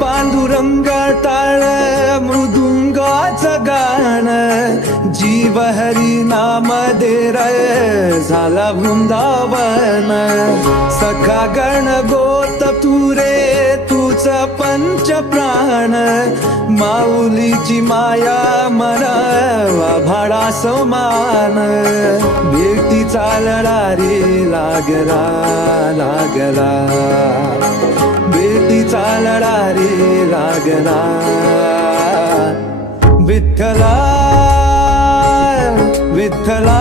पांडुरंग टाळ मृदुंगाचं गाण, जीव हरी नाम दे रे झाला वृंदावन। सखा गण गोत तू रे तूच पंच प्राण, माऊलीची माया मन भाडा समान। भेटीचा लढा रे लागला लागला, भेटीचा लढा रे लागला। विठ्ठला विठ्ठला